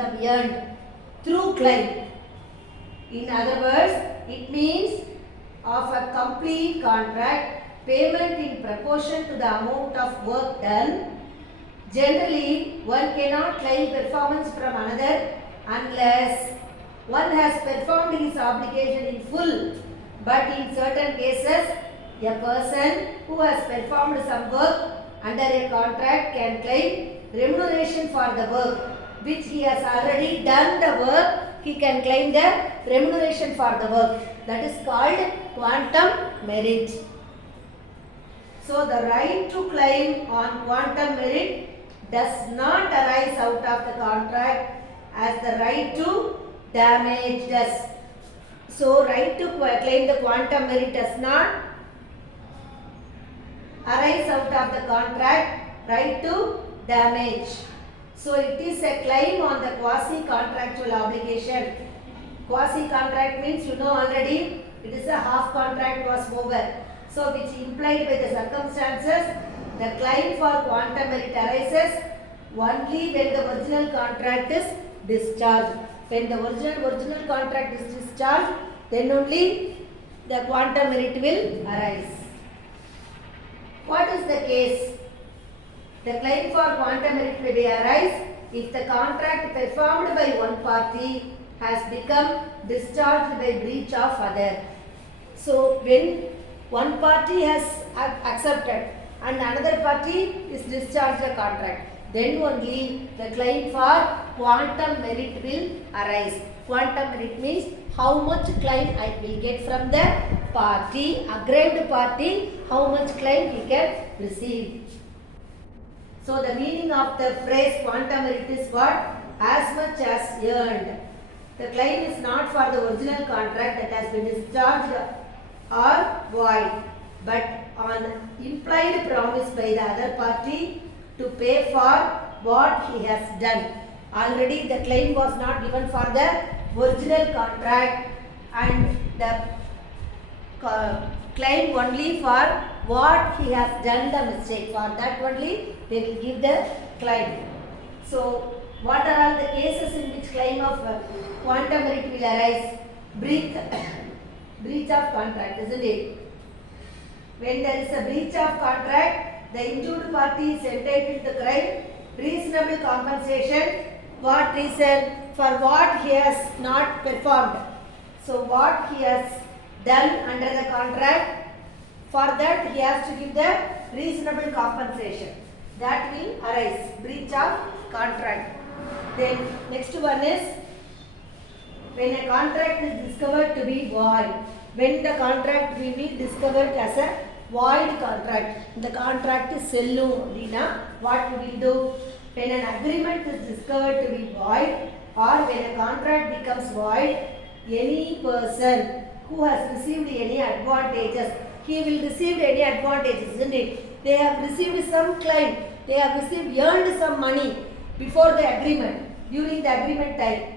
have earned through claim. In other words, it means of a complete contract, payment in proportion to the amount of work done. Generally, one cannot claim performance from another unless one has performed his obligation in full. But in certain cases, a person who has performed some work under a contract can claim remuneration for the work which he has already done the work. He can claim the remuneration for the work. That is called quantum merit. So the right to claim on quantum merit does not arise out of the contract as the right to damage does. So right to claim the quantum merit does not arise out of the contract, right to damage. So it is a claim on the quasi-contractual obligation. Quasi-contract means you know already it is a half contract was over. So which implied by the circumstances, the claim for quantum merit arises only when the original contract is discharged. When the original contract is discharged, then only the quantum merit will arise. What is the case? The claim for quantum merit may arise if the contract performed by one party has become discharged by breach of other. So when one party has accepted and another party is discharged the contract, then only the claim for quantum merit will arise. Quantum merit means how much claim I will get from the party, aggrieved party, how much claim he can receive. So the meaning of the phrase quantum merit is what? As much as earned. The claim is not for the original contract that has been discharged or void, but on implied promise by the other party to pay for what he has done. Already the claim was not given for the original contract and the claim only for what he has done the mistake. For that only they will give the claim. So what are all the cases in which claim of quantum merit will arise? Breach of contract, isn't it? When there is a breach of contract, the injured party is entitled to claim reasonable compensation. What reason? For what he has not performed. So what he has done under the contract, for that he has to give the reasonable compensation. That will arise, breach of contract. Then next one is when a contract is discovered to be void. When the contract will be discovered as a void contract, the contract is sellu, what we will do? When an agreement is discovered to be void or when a contract becomes void, any person who has received any advantages, he will receive any advantages, isn't it? They have received some claim, they have earned some money before the agreement, during the agreement time.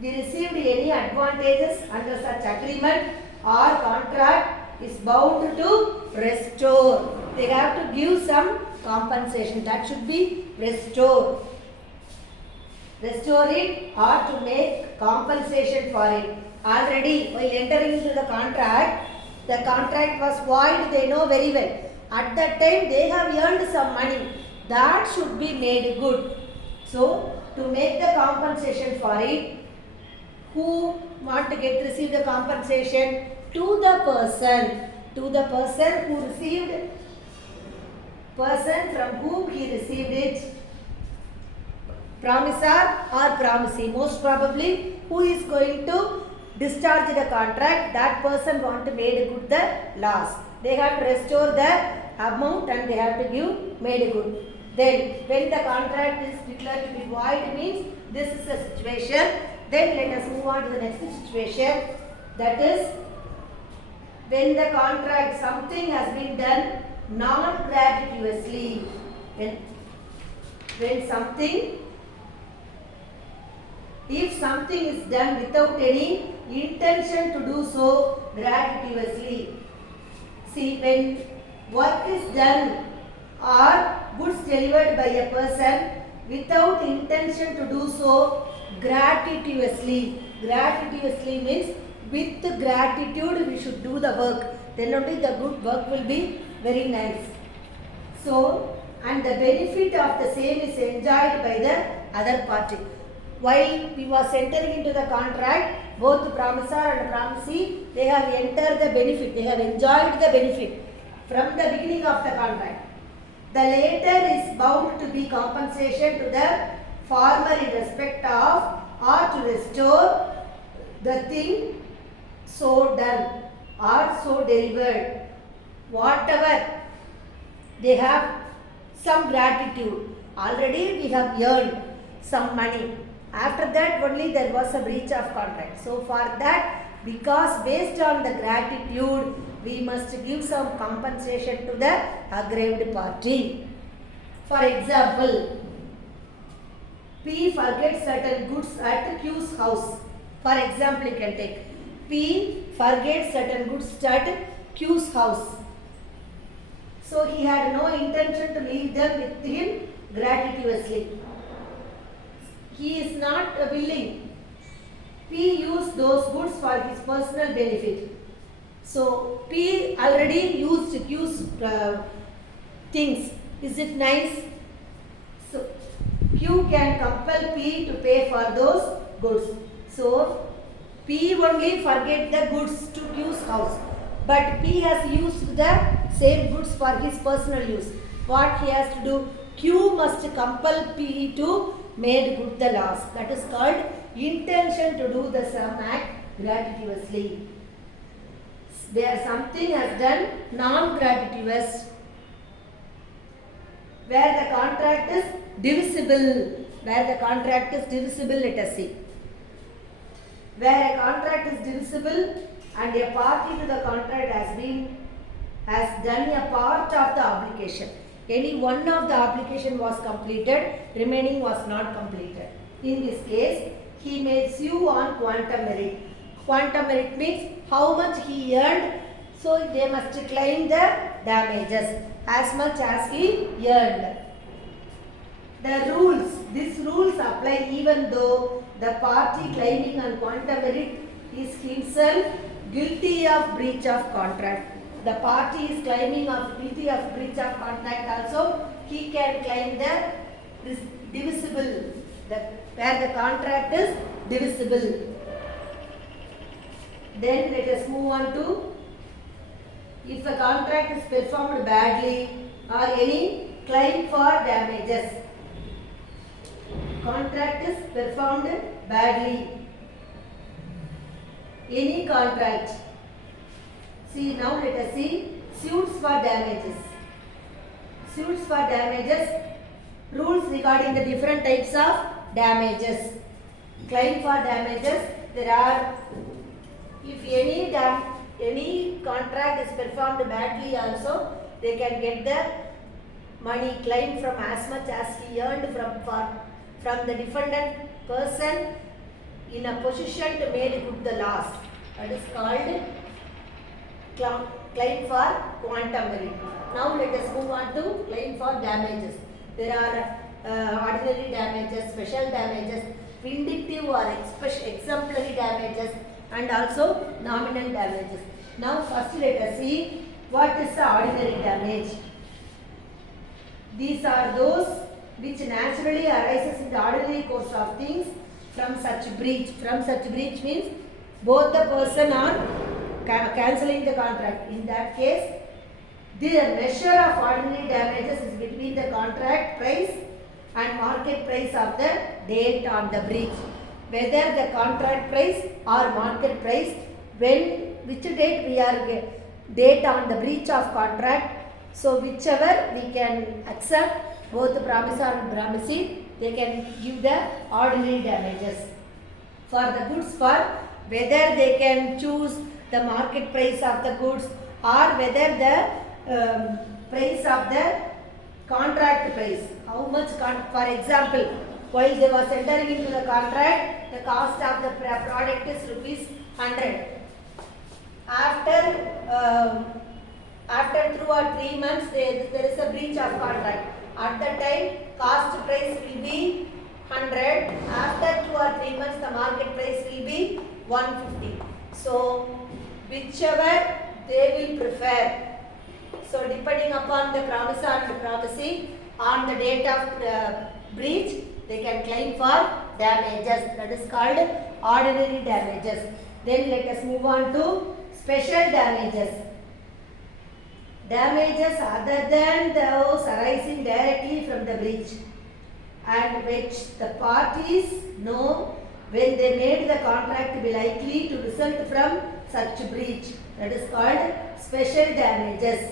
They received any advantages under such agreement or contract is bound to restore. They have to give some compensation, that should be restore. Restore it or to make compensation for it. Already while entering into the contract was void, they know very well. At that time they have earned some money, that should be made good. So to make the compensation for it, who want to receive the compensation? To the person who received, person from whom he received it, promisor or promisee. Most probably who is going to discharge the contract, that person want to make good the loss. They have to restore the amount and they have to give made good. Then when the contract is declared to be void means this is a situation. Then let us move on to the next situation, that is when the contract, something has been done non-gratuitously. When something, if something is done without any intention to do so gratuitously. See, when work is done or goods delivered by a person without intention to do so, gratuitously. Gratuitously means with gratitude we should do the work. Then only the good work will be very nice. So, and the benefit of the same is enjoyed by the other party. While we was entering into the contract, both promisor and promisee, they have entered the benefit, they have enjoyed the benefit from the beginning of the contract. The latter is bound to be compensation to the former in respect of or to restore the thing so done or so delivered. Whatever they have some gratitude. Already we have earned some money. After that only there was a breach of contract. So for that, because based on the gratitude, we must give some compensation to the aggrieved party. For example, P forgets certain goods at Q's house. For example, you can take P forgets certain goods at Q's house. So he had no intention to leave them with him gratuitously. He is not willing. P used those goods for his personal benefit. So P already used Q's things. Is it nice? So Q can compel P to pay for those goods. So P only forget the goods to Q's house. But P has used the same goods for his personal use. What he has to do? Q must compel P to make good the loss. That is called intention to do the sum act gratuitously. Where something has done non-gratuitous, where the contract is divisible. Where the contract is divisible, let us see. Where a contract is divisible and a party to the contract has done a part of the obligation. Any one of the obligation was completed, remaining was not completed. In this case, he may sue on quantum merit. Quantum merit means how much he earned, so they must claim the damages as much as he earned. These rules apply even though the party claiming on quantum merit is himself guilty of breach of contract. The party is claiming of guilty of breach of contract also, he can claim the divisible, where the contract is divisible. Then let us move on to, if a contract is performed badly or any claim for damages. Contract is performed badly. Any contract. See, now let us see suits for damages. Suits for damages, rules regarding the different types of damages. Claim for damages, there are, if any contract is performed badly also, they can get the money claimed from as much as he earned from the defendant person in a position to make good the loss. That is called claim for quantum merit. Now let us move on to claim for damages. There are ordinary damages, special damages, vindictive or exemplary damages, and also nominal damages. Now first let us see what is the ordinary damage. These are those which naturally arises in the ordinary course of things from such breach. From such breach means both the person are cancelling the contract. In that case, the measure of ordinary damages is between the contract price and market price of the date on the breach. Whether the contract price or market price, which date we are date on the breach of contract. So whichever we can accept, both the promisor and promisee, they can give the ordinary damages. For the goods, for whether they can choose the market price of the goods or whether the price of the contract price. How much, for example, while they were entering into the contract, the cost of the product is ₹100. After 2 or 3 months, there is a breach of contract. At that time, cost price will be 100. After 2 or 3 months, the market price will be 150. So, whichever they will prefer. So, depending upon the promisor and promisee, on the date of breach, they can claim for damages. That is called ordinary damages. Then let us move on to special damages. Damages other than those arising directly from the breach, and which the parties know when they made the contract to be likely to result from such breach. That is called special damages.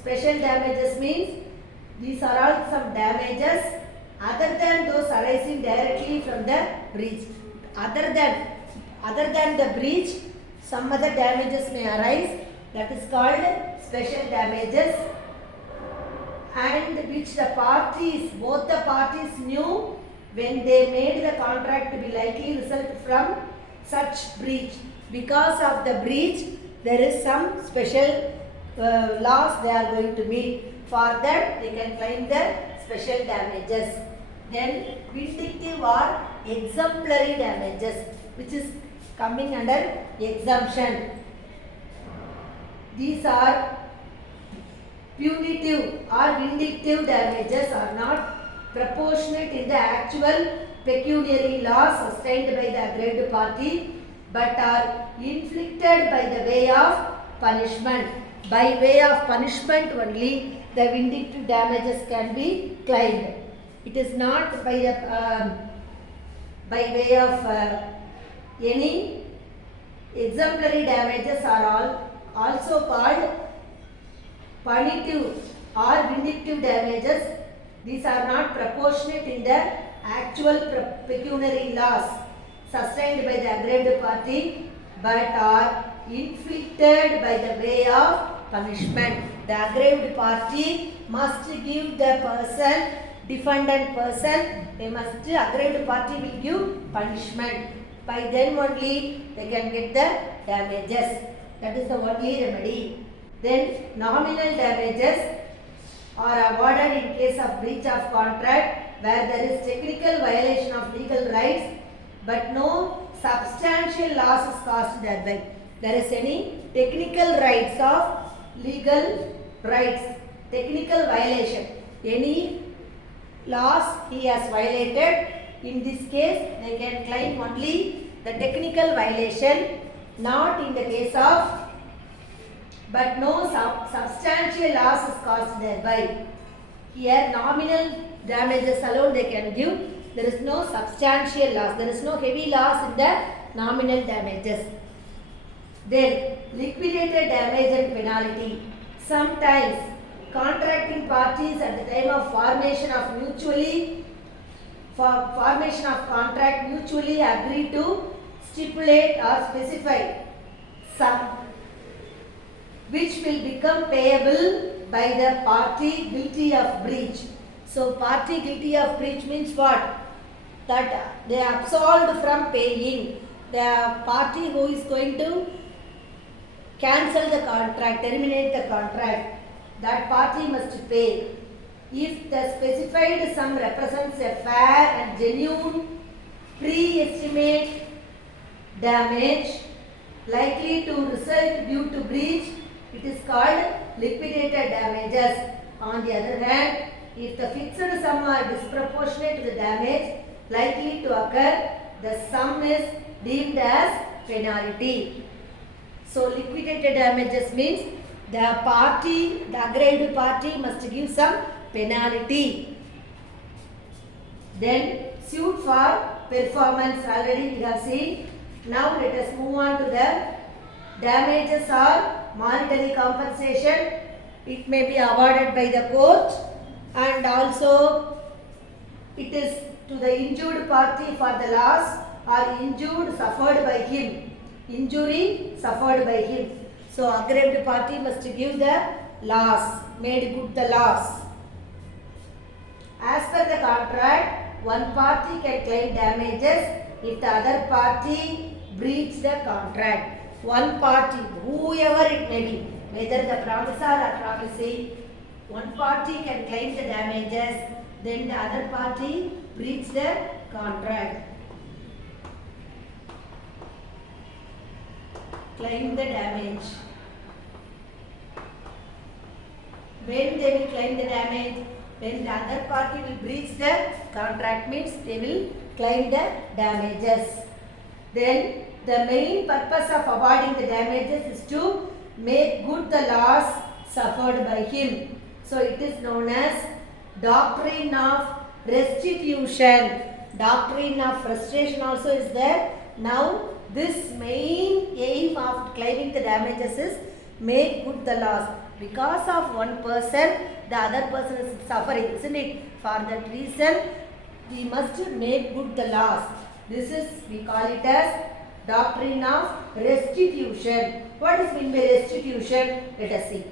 Special damages means these are all some damages other than those arising directly from the breach. Other than the breach, some other damages may arise. That is called special damages, and which the parties, both the parties knew when they made the contract to be likely result from such breach. Because of the breach, there is some special loss they are going to meet. For that, they can claim the special damages. Then vindictive or exemplary damages, which is coming under exemption. These are punitive or vindictive damages are not proportionate in the actual pecuniary loss sustained by the aggrieved party, but are inflicted by the way of punishment. By way of punishment only the vindictive damages can be claimed. It is not by way of any. Exemplary damages are all also called punitive or vindictive damages. These are not proportionate in the actual pecuniary loss sustained by the aggrieved party, but are inflicted by the way of punishment. The aggrieved party must give the person, defendant person, aggrieved party will give punishment. By then only they can get the damages. That is the only remedy. Then nominal damages are awarded in case of breach of contract where there is technical violation of legal rights but no substantial loss is caused thereby. There is any technical rights of legal rights, technical violation, any loss he has violated. In this case, they can claim only the technical violation, not in the case of, but no substantial loss is caused thereby. Here, nominal damages alone they can give. There is no substantial loss. There is no heavy loss in the nominal damages. Then, liquidated damage and penalty. Sometimes, contracting parties at the time of formation of contract mutually agree to stipulate or specify sum which will become payable by the party guilty of breach. So, party guilty of breach means what? That they are absolved from paying. The party who is going to cancel the contract, terminate the contract, that party must pay. If the specified sum represents a fair and genuine pre-estimate damage likely to result due to breach, it is called liquidated damages. On the other hand, if the fixed sum are disproportionate to the damage likely to occur, the sum is deemed as penalty. So, liquidated damages means the aggrieved party must give some penalty. Then, suit for performance already we have seen. Now, let us move on to the damages or monetary compensation. It may be awarded by the court, and also it is to the injured party for the loss or injured suffered by him. Injury suffered by him. So, aggrieved party must give the loss, made good the loss. As per the contract, one party can claim damages if the other party breached the contract. One party, whoever it may be, whether the promisor or promisee, one party can claim the damages then the other party breaches the contract. Claim the damage. When they will claim the damage? When the other party will breach the contract, means they will claim the damages. Then the main purpose of awarding the damages is to make good the loss suffered by him. So it is known as doctrine of restitution. Doctrine of frustration also is there. Now this main aim of claiming the damages is make good the loss. Because of one person, the other person is suffering, isn't it? For that reason, we must make good the loss. This is, we call it as doctrine of restitution. What is meant by restitution? Let us see.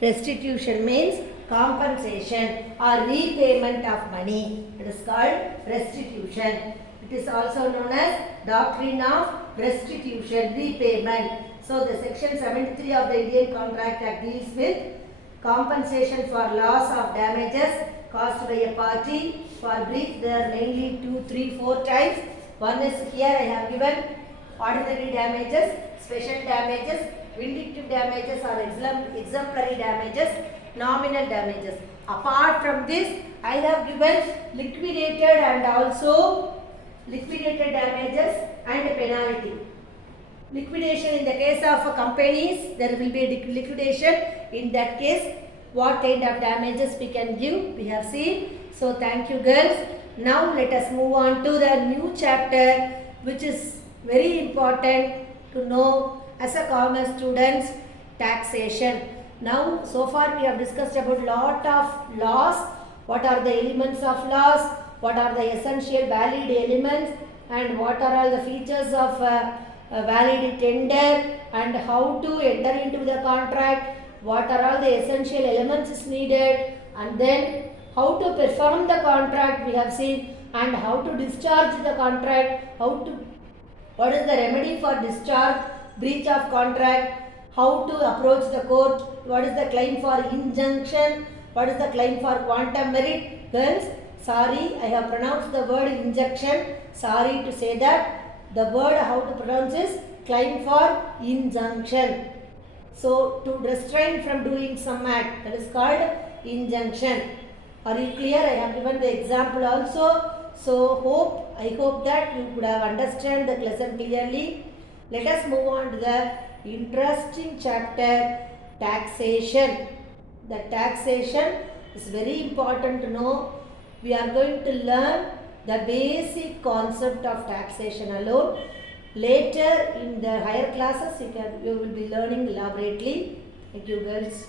Restitution means compensation or repayment of money. It is called restitution. It is also known as doctrine of restitution, repayment. So the section 73 of the Indian Contract Act deals with compensation for loss of damages caused by a party for breach. There are mainly 2, 3, 4 types. One is here I have given ordinary damages, special damages, vindictive damages or exemplary damages, nominal damages. Apart from this, I have given liquidated and also liquidated damages and penalty. Liquidation in the case of companies, there will be a liquidation. In that case, what kind of damages we can give, we have seen. So thank you girls. Now let us move on to the new chapter, which is very important to know as a commerce students, taxation. Now so far we have discussed about lot of laws. What are the elements of laws? What are the essential valid elements? And what are all the features of a valid tender and how to enter into the contract, what are all the essential elements is needed, and then how to perform the contract we have seen, and how to discharge the contract, what is the remedy for discharge, breach of contract, how to approach the court, what is the claim for injunction, what is the claim for quantum merit. Girls, sorry, I have pronounced the word injunction, sorry to say that. The word how to pronounce is claim for injunction. So to restrain from doing some act, that is called injunction. Are you clear? I have given the example also. So I hope that you could have understood the lesson clearly. Let us move on to the interesting chapter, taxation. The taxation is very important to know. We are going to learn the basic concept of taxation alone. Later in the higher classes you will be learning elaborately. Thank you girls.